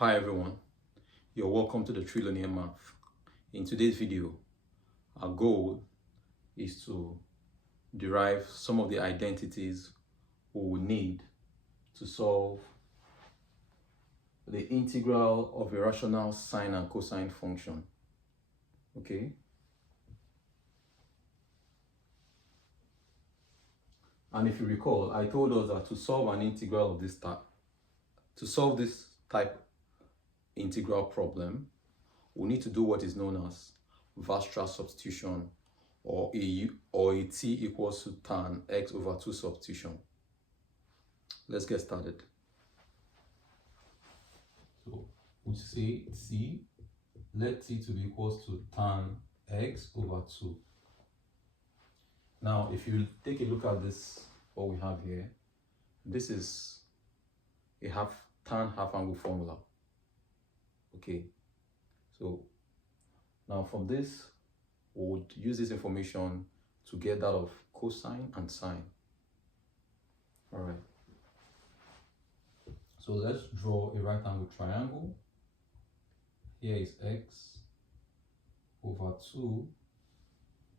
Hi everyone, you're welcome to the Trillionaire Math. In today's video, our goal is to derive some of the identities we will need to solve the integral of a rational sine and cosine function. Okay? And if you recall, I told us that to solve an integral of this type, to solve this type integral problem, we need to do what is known as Weistrass substitution, or a t equals to tan x over 2 substitution. Let's get started. So we say t, let t to be equals to tan x over 2. Now, if you take a look at this, what we have here, this is a tan half angle formula. Okay, so now from this, we would use this information to get that of cosine and sine. All right. So let's draw a right angle triangle. Here is x over 2.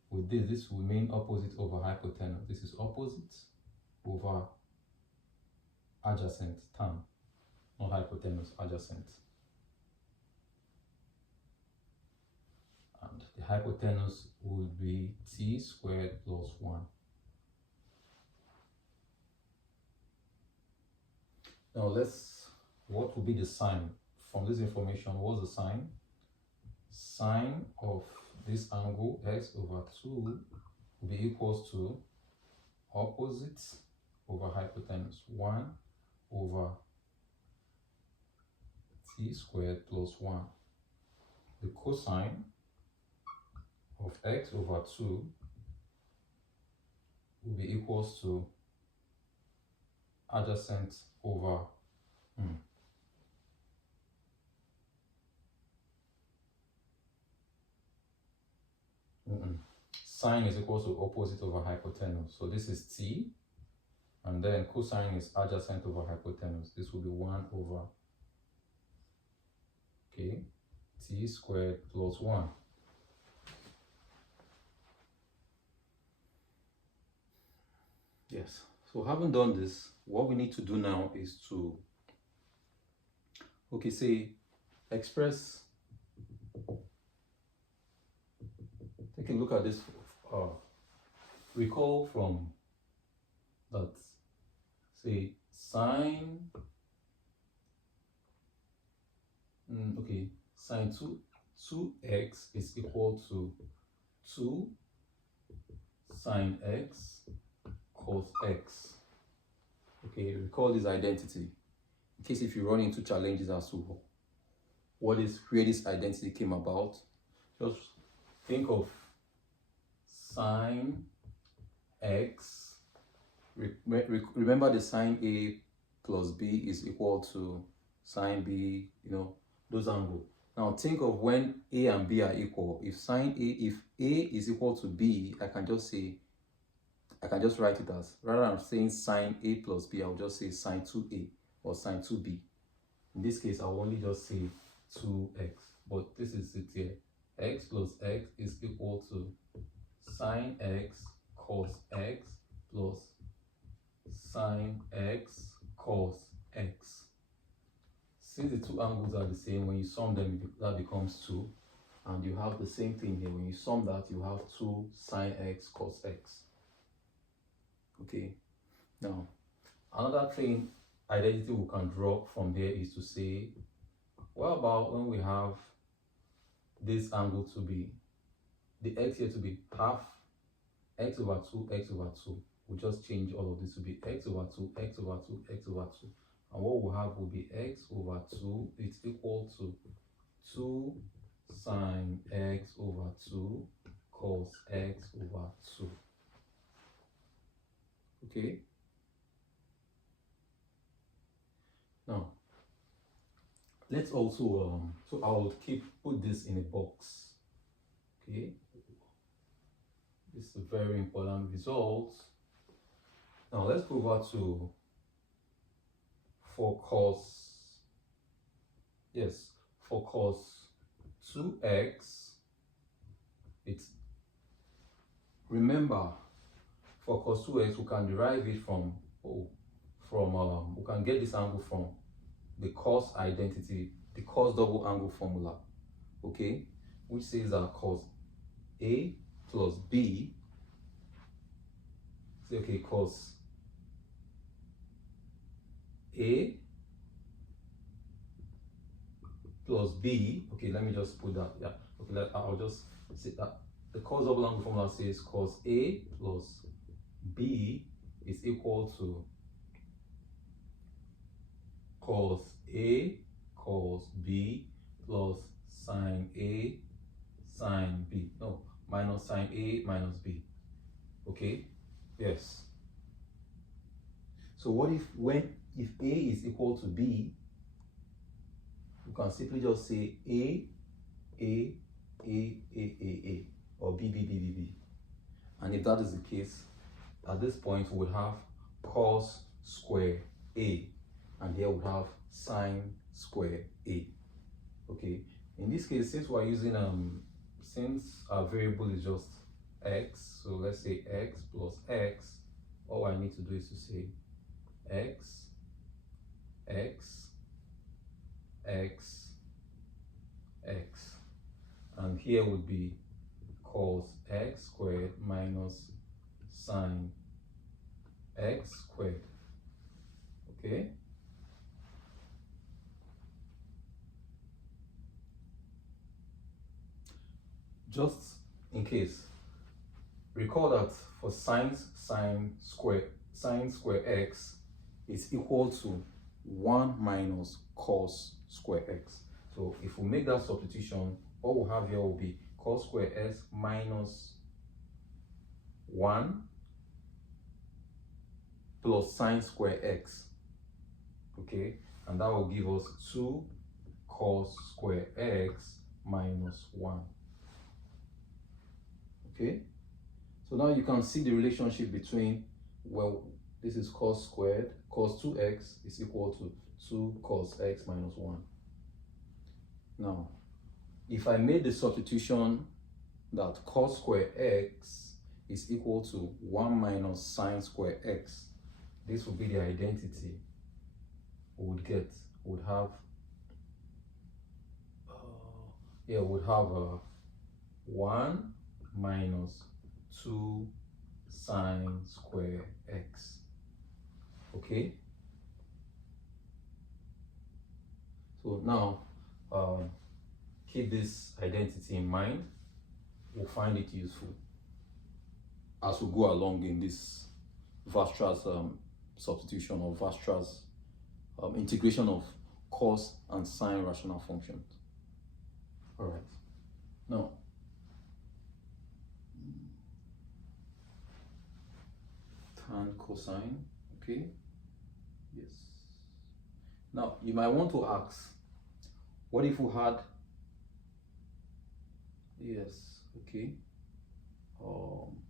With this will mean opposite over hypotenuse. This is opposite over adjacent, tan, not hypotenuse, adjacent. And the hypotenuse would be t squared plus 1. Now what will be the sine? From this information, what's the sine? Sine of this angle, x over 2, will be equals to opposite over hypotenuse, 1 over t squared plus 1. The cosine of x over 2 will be equals to adjacent over sine is equal to opposite over hypotenuse. So this is t, and then cosine is adjacent over hypotenuse. This will be 1 over t squared plus 1. Yes, so having done this, what we need to do now is to express, take a look at this, recall from that, say sine, sine 2x is equal to 2 sine x cos x. Okay, recall this identity in case if you run into challenges as to where this identity came about. Just think of sine x. Remember the sine A plus B is equal to sine B, those angles. Now think of when A and B are equal. If A is equal to B, I can just write it as, rather than saying sine A plus B, I'll just say sine 2A or sine 2B. In this case, I'll only just say 2x, but this is it here. X plus x is equal to sine x cos x plus sine x cos x. Since the two angles are the same, when you sum them, that becomes 2. And you have the same thing here. When you sum that, you have 2 sine x cos x. Okay, now another thing identity we can draw from there is to say, what about when we have this angle to be, the x here to be half x over 2, x over 2. We'll just change all of this to be x over 2, x over 2, x over 2. And what we'll have will be x over 2, it's equal to 2 sine x over 2 cos x over 2. Okay. Now, let's also, so I'll put this in a box. Okay. This is a very important result. Now let's go over to for cos yes, for cos 2x, it's, remember, for cos 2x, we can derive it from, we can get this angle from the cos identity, the cos double angle formula, okay, which says that cos A plus B, say, okay, cos A plus B, okay, let me just put that, yeah, okay, I'll just say that the cos double angle formula says cos A plus B is equal to cos A cos B plus sine A sine B, no, minus sine A minus B, okay, yes. So what if, if A is equal to B, you can simply just say A, or B. And if that is the case, at this point we would have cos square A, and here we have sine square A. Okay, in this case, since we're using since our variable is just x, so let's say x plus x, all I need to do is to say x, and here would be cos x squared minus sine x squared, okay? Just in case, recall that for sine square x is equal to 1 minus cos square x. So if we make that substitution, what we'll have here will be cos square x minus 1 plus sine square x, okay, and that will give us 2 cos square x minus 1. Okay, so now you can see the relationship between, well, this is cos squared, cos 2x is equal to 2 cos x minus 1. Now, if I made the substitution that cos square x is equal to 1 minus sine square x, this would be the identity we would get. Would have, would have 1 minus 2 sine square x, okay? So now, keep this identity in mind. We'll find it useful as we go along in this Weistrass substitution, or Weistrass integration of cos and sine rational functions. All right. Now, tan cosine, okay? Yes. Now, you might want to ask, what if we had, yes, okay,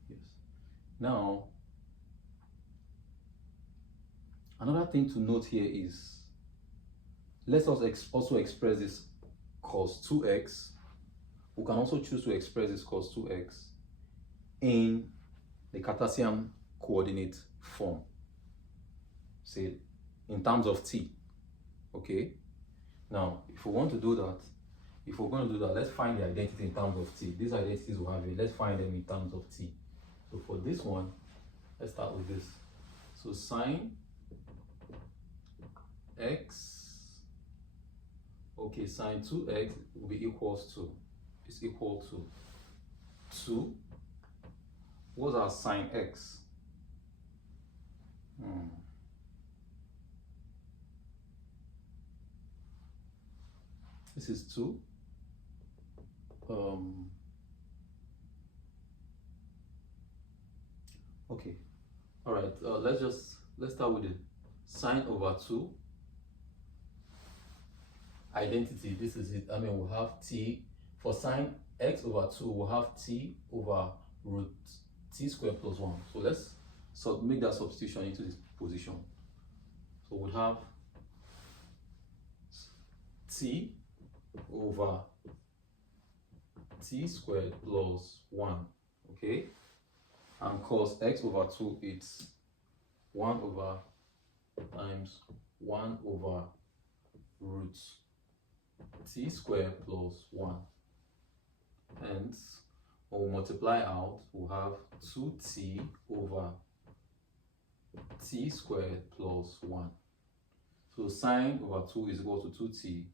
yes. Now, another thing to note here is, let us also express this cos 2x. We can also choose to express this cos 2x in the Cartesian coordinate form, say in terms of t, okay? Now, if we want to do that, if we're going to do that, let's find the identity in terms of t. These identities we have here, let's find them in terms of t. So for this one, let's start with this. So sine x, okay, sine 2x will be equals to, is equal to 2. What's our sine x? This is 2. Okay, all right, let's start with the sine over 2 identity. This is it. I mean, we'll have t for sine x over 2, we'll have t over root t squared plus 1. So let's make that substitution into this position. So we'll have t over t squared plus 1, okay? And cos x over 2, it's 1 over times 1 over root t squared plus 1. Hence, when we multiply out, we'll have 2t over t squared plus 1. So sine over 2 is equal to 2t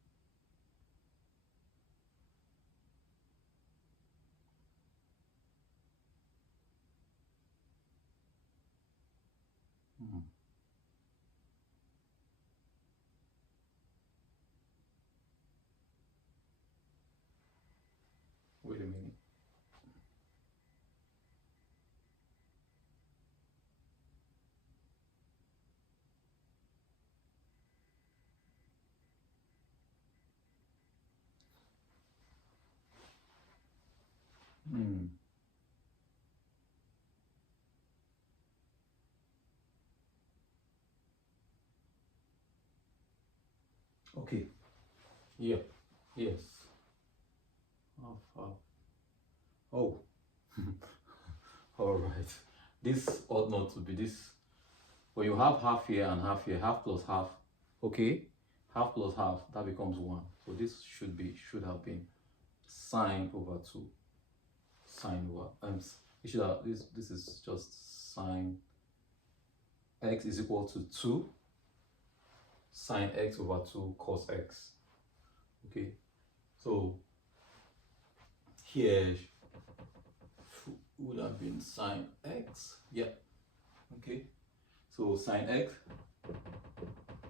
Wait a minute. Okay. Yeah. Yes. Half. Oh. All right. This ought not to be this. When you have half here and half here, half plus half. Okay. Half plus half, that becomes 1. So this should have been sine over 2. Sine over it should have this is just sine x is equal to 2 sine x over 2 cos x. Okay, so here would have been sine x. Yeah. Okay, so sine x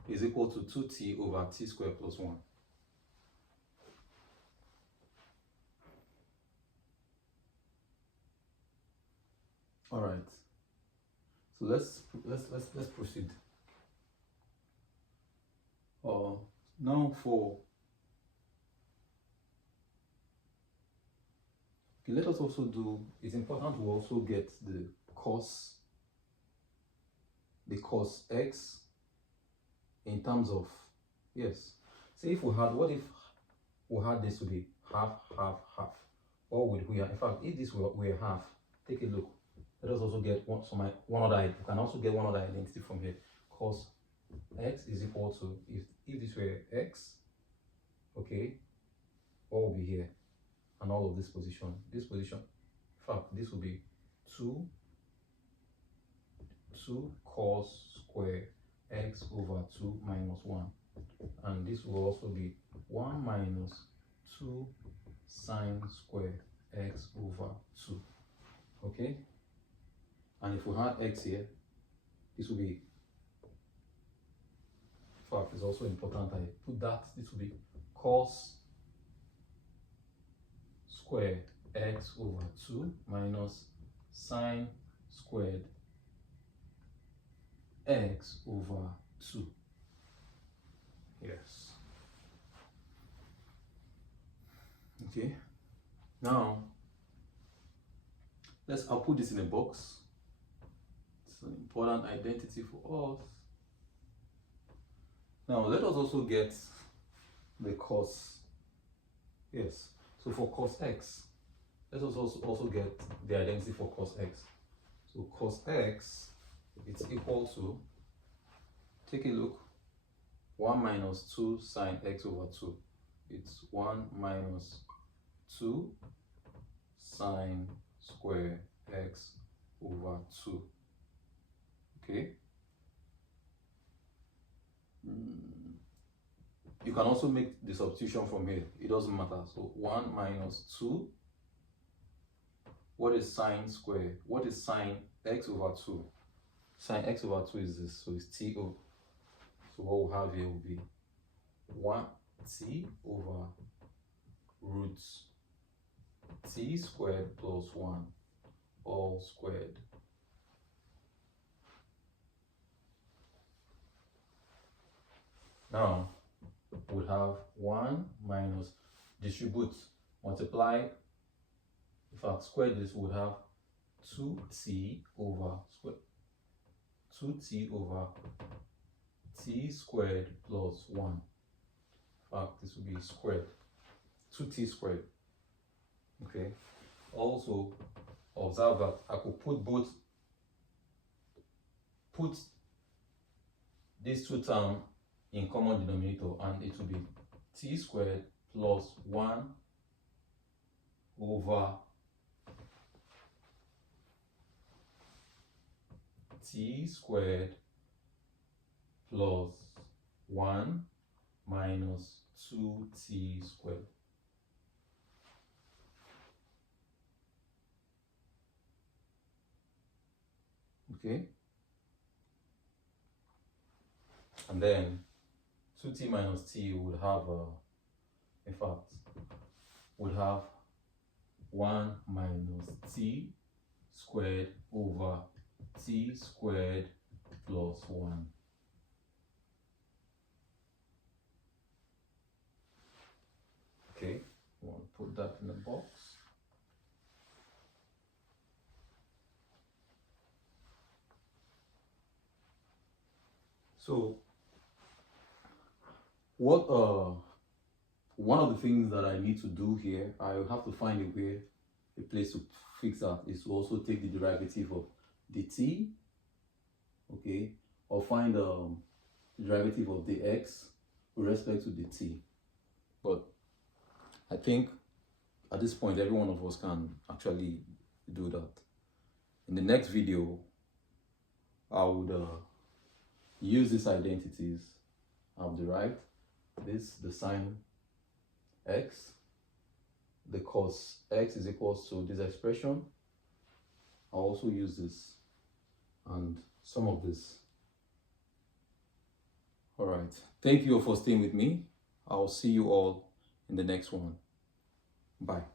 is equal to 2t over t squared plus 1. All right, so let's proceed. Now let us also do, it's important to also get the cos x in terms of, yes, say if what if we had this to be half. What would we have? In fact, if this were half, take a look. Let us also get one other, you can also get one other identity from here. Cos x is equal to, if this were x, okay, what will be here? And all of this position, in fact, this will be 2 cos square x over 2 minus 1. And this will also be 1 minus 2 sine square x over 2. Okay? And if we had x here, this will be, in fact, it's also important I put that, this will be cos squared x over 2 minus sine squared x over 2. Yes. Okay. Now, I'll put this in a box. It's an important identity for us. Now, let us also get the cos. Yes. So for cos x, let us also get the identity for cos x. So cos x, it's equal to, take a look, 1 minus 2 sine x over 2. It's 1 minus 2 sine square x over 2. Okay. You can also make the substitution from here. It doesn't matter. So 1 minus 2. What is sine square? What is sine x over 2? Sine x over 2 is this. So it's t over. So what we'll have here will be 1t over root t squared plus 1 all squared. Now, would have 1 minus, distribute, multiply, in fact, square this, would have 2t over t squared plus 1. In fact, this will be squared. 2t squared. Okay. Also, observe that I could put these two terms in common denominator, and it will be t squared plus 1 over t squared plus 1 minus 2t squared. Okay, and then 2t minus t would have in fact would have 1 minus t squared over t squared plus 1. Okay, we'll put that in the box. So what one of the things that I need to do here, I have to find a place to fix that, is to also take the derivative of the t, okay, or find the derivative of the x with respect to the t. But I think at this point every one of us can actually do that. In the next video, I would use these identities I've derived. This, the sine x, the cos x is equals to this expression. I'll also use this and some of this. All right, thank you all for staying with me. I'll see you all in the next one. Bye.